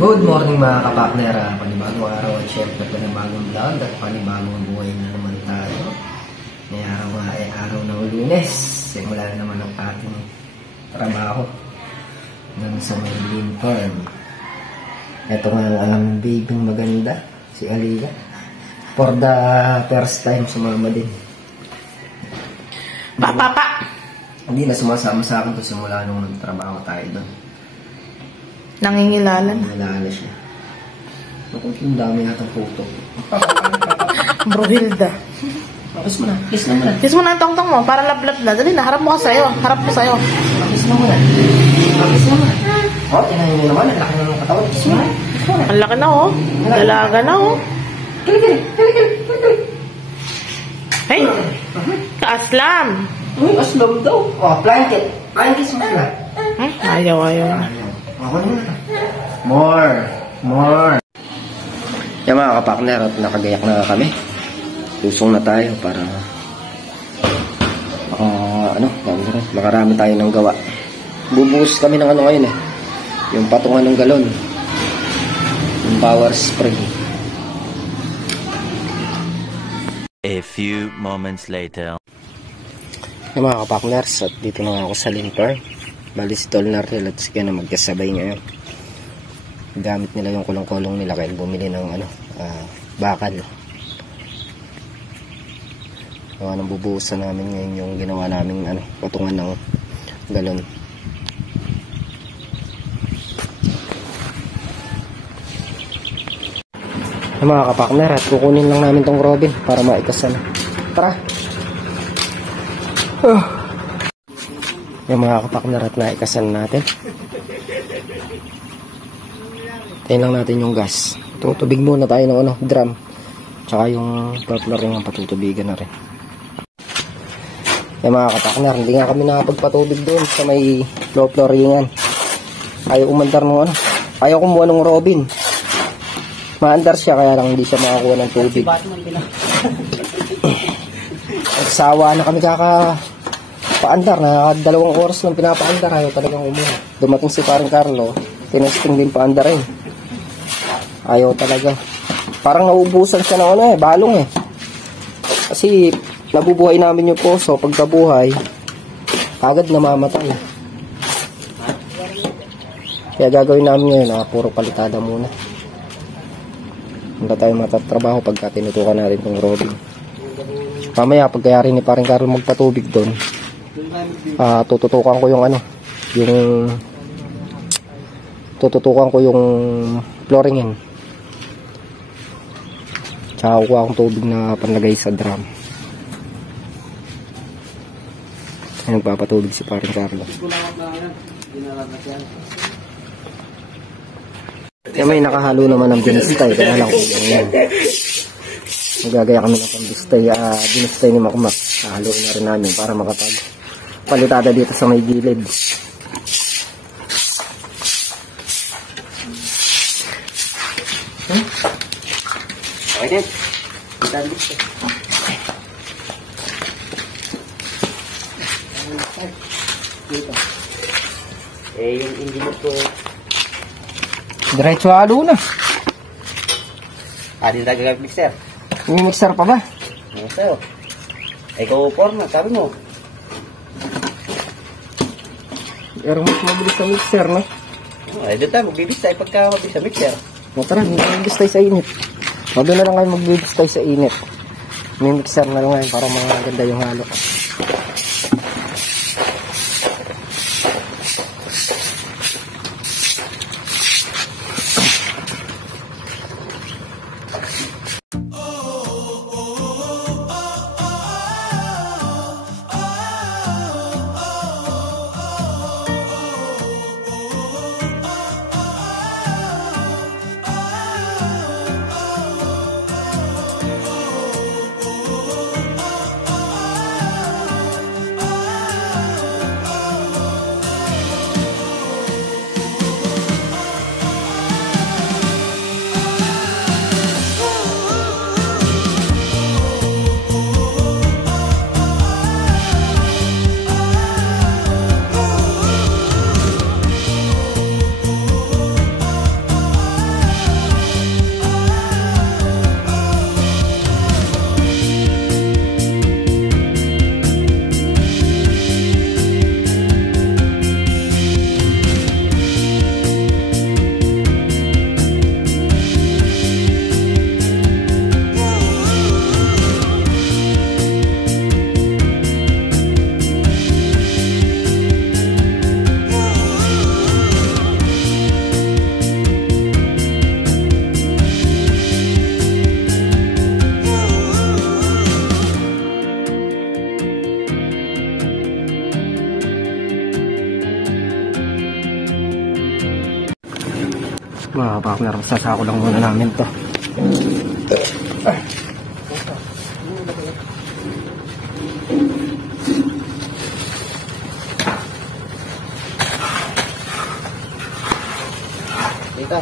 Good morning mga kapakner, panibagong araw at syempre panibagong vlog at panibagong buhay na naman tayo. May araw nga ay araw ng Lunes, simula na naman ang ating trabaho ng sa Maylin Farm. Ito nga ang babyng maganda, si Aliyah. For the first time sumama din. Papa! Hindi na sumasama sa akin to simula nung nagtrabaho tayo doon. Nangingilala na. Nangingilala siya. Naku, yung dami natang photo. Brohilda. Kiss mo na. Kiss na muna. Kiss mo na ang tongtong mo para lablab na. Dali na, harap mo ka sa'yo. Harap mo sa'yo. Kiss na muna. Kiss na muna. O, tinahin mo naman. Ang laki na ng katawan. Kiss mo na. Ang laki na oh. Dalaga na oh. Kali. Hey! Kaaslam! Uy, aslam daw. O, blanket. Blanket mo na. Ayaw. Ako naman. More. Yan mga kapakner, at nakagayak na kami. Lusong na tayo para makarami tayo ng gawa. Bubuhos kami ng ngayon eh. Yung patungan ng galon. Yung power spray. A few moments later. Yung mga kapakners, at dito na ako sa Linker. Bali si Tolnar at si Ken na magkasabay ngayon. Gamit nila yung kulong-kulong nila kaya bumili ng bakal. Nang bubuhusan namin ngayon yung ginawa naming patungan ng galon. Mga kapakner, at kukunin lang namin tong Robin para maikasan. Tara! Yung mga kapakner at naikasan natin. Tayin lang natin yung gas. Tutubig muna tayo ng drum. Tsaka yung flooring ang patutubigan na rin. Yung mga kapakner, hindi nga kami nakapagpatubig doon sa may flooringan. Ayaw umandar ng ayaw kumuha ng Robin. Maandar siya kaya lang hindi siya makakuha ng tubig. Nagsawa na kami paandar na 2 oras lang pinapaandar, ayaw talagang umuha. Dumating si parang Carlo, tinesting din paandar rin. Ayaw talaga. Parang nauubusan siya ng balong eh. Kasi nabubuhay namin yung poso, pagkabuhay agad namamatay. Kaya gagawin namin ngayon, puro palitada muna. Hindi tayo matatrabaho pagka tinutukan natin itong Robin. Mamaya pagkayari ni parang Carlo magpatubig doon, tututukan ko yung flooringin. Tsaka kuha akong tubig na panlagay sa drum. Ay, nagpapatubig si parang Carlo. Kaya may nakahalo naman ng binistay, kaya lang kung yan. Magagaya kami ng binistay ni Makmak. Haluin na rin namin para palitada dito sa may gilid. Okay din. Yung engine ko diretso halo na. Hindi na gagamit mixer. May mixer pa ba? Mixer. Ikaw forma, sabi mo. Pero mas mabilis sa mixer, no? Doon tayo magbibistay pagka mabilis sa mixer. Tara, hindi tayo magbistay sa init. Doon na lang kayo magbibistay sa init. May mixer na lang ngayon para maganda yung halo. Mga partner, sasako lang muna namin to. Dito.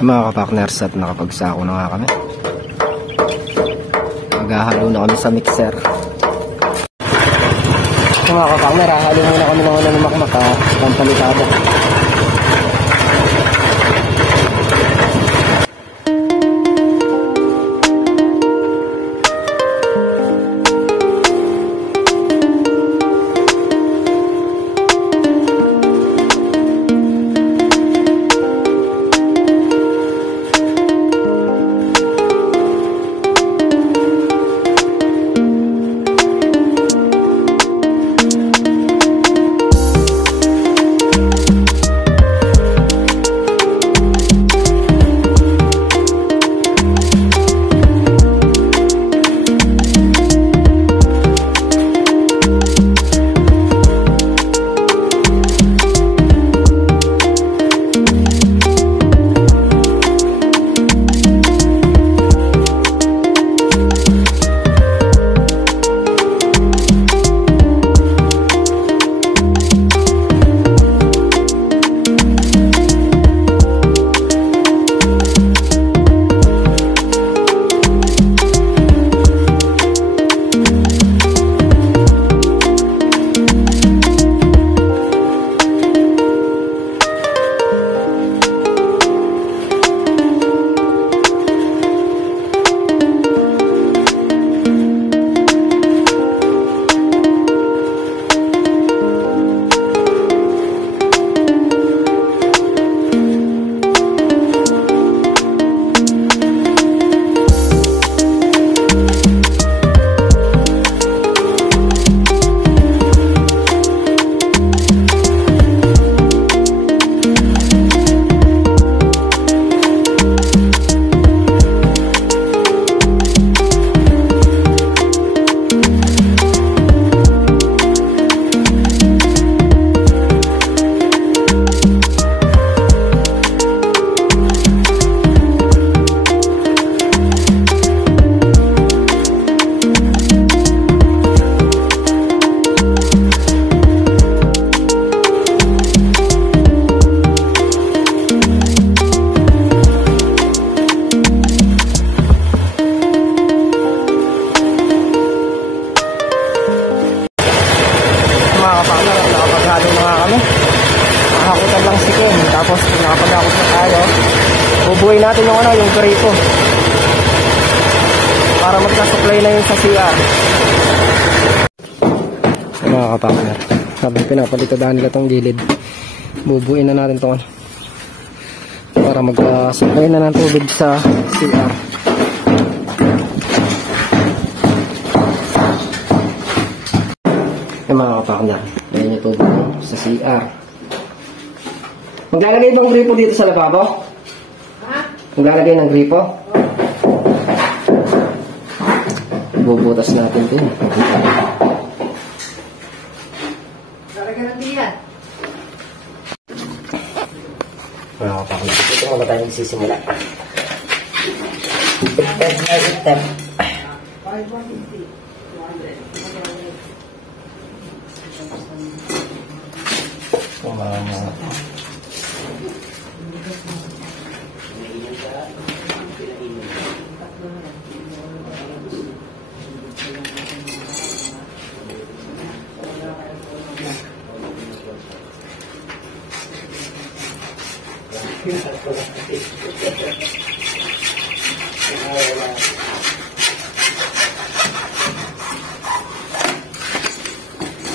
Mga kapakners, at nakapagsako na nga kami. Maghahalo na kami sa mixer. Mga kapakner, hahalo muna kami ng makmak ng palitado. Bubuhay natin yung grito para magka-supply na yun sa CR. Mga kapakner, habang pinapalitadaan nila tong gilid, bubuin na natin tong para magka-supply na ng tubig sa CR. Yung mga kapartner, ayan yung tubo sa CR. Maglalagay ng gripo dito sa lababo? Ha? Maglalagay ng gripo? Bubutas natin din. Lalagyan ng tiyan. Mga kapartner, ito muna tayo nagsisimula. Step.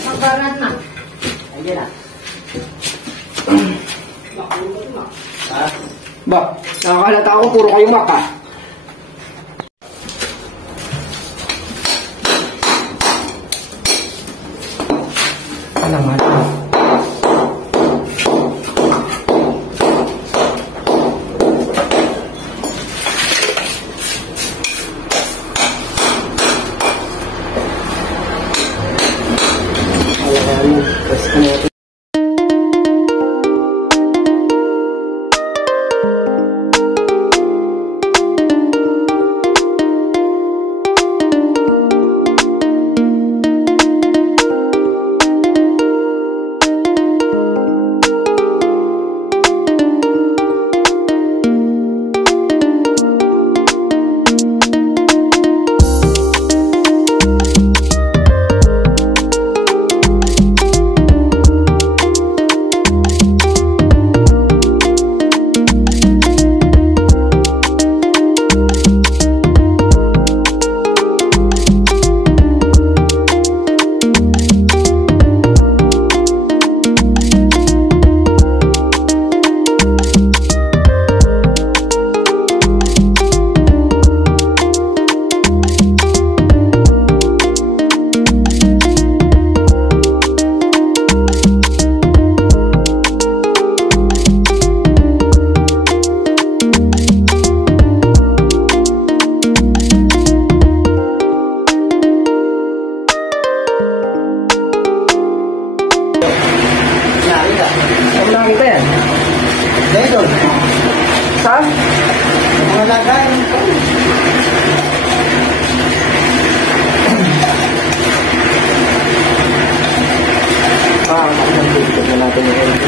Magbaran na. Ayan na. Ba, nakakalata ako puro kayo maka. Alaman. Saan? Mga lagay. Tignan natin yung LG.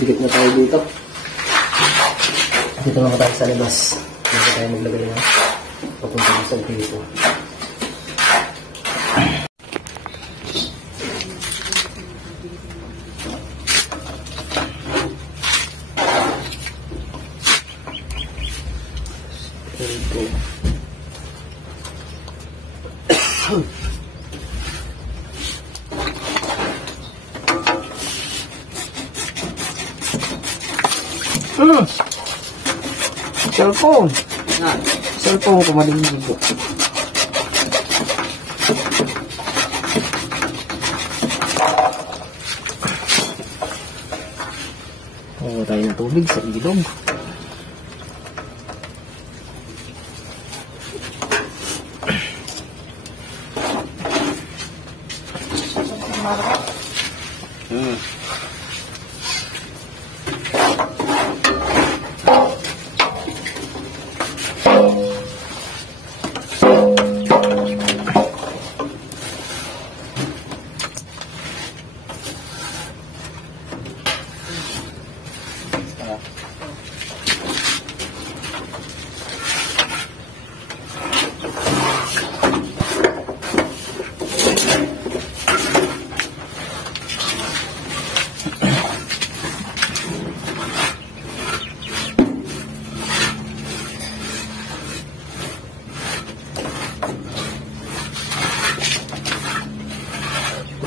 Dikit na tayo dito. Dito naman tayo sa labas. Dito tayo maglagay na papunta sa piso. Cellphone. Cellphone ko malilig ko. Oh, tayo ng tubig sa ilog.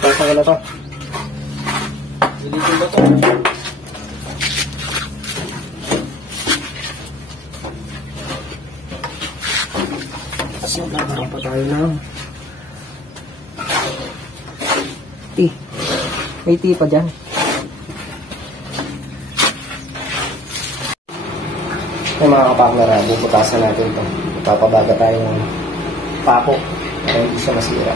Pasa ko na to. Dilitin ba to? So, nakaroon pa tayo ng tea. May tea pa dyan. Yung mga kapaklara, bubutasan natin ito. Papabaga tayo ng papo para hindi siya masira.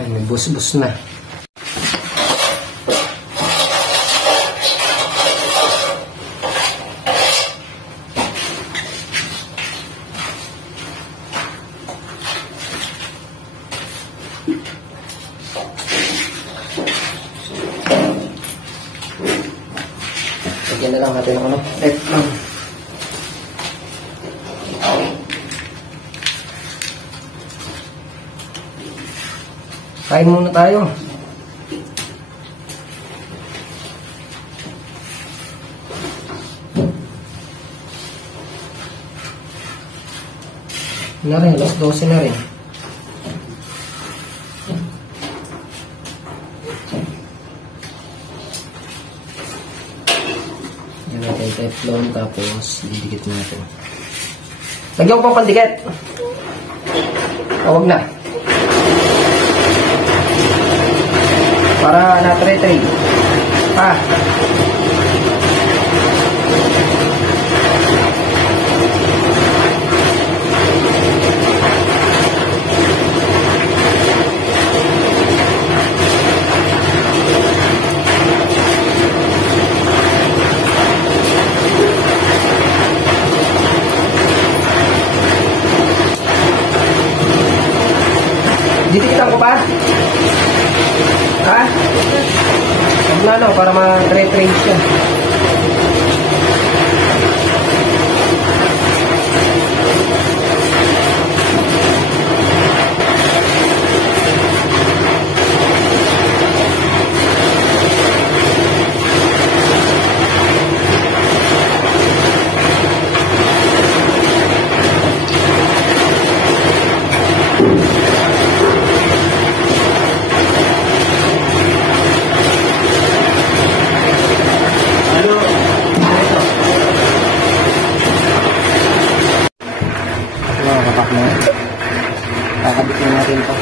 Ay, may bus-bus na. Lagyan na lang natin ng ano, lang. Kain muna tayo. Na rin, alas 12 na rin. Yan natin teflon, tapos didikit natin. Lagyan ko pang pandikit. Huwag na. Para na-trade. Pa. Ditikitan ko pa? Ha? Ano, para ma-retrace siya. Kakabitin natin ito.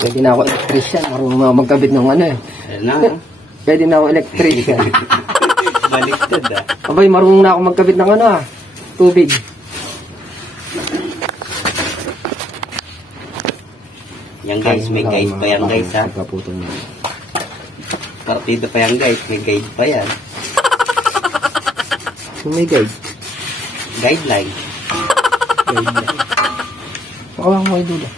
Pwede na ako electrician. Marunong magkabit ng ano eh. Pwede na ako electrician. Baliktad ah. Abay, marunong na ako magkabit ng ano ah. Tubig. Yan guys, may guide pa yan guys ha. Pagkaputol na. Partida pa yan guys, may guide pa yan. May guide? Guideline. Makawang mo idula.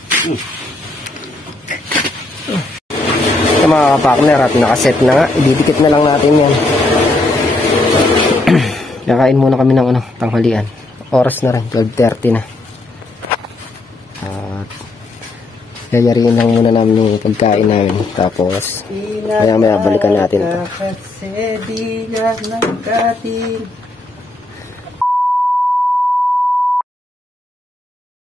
Ito mga kapakner at nakaset na nga. Ididikit na lang natin yan. Nakain muna kami ng tanghalian. Oras na rin, 12:30 na. At yayariin lang muna namin yung pagkain namin. Tapos maya balikan natin ito.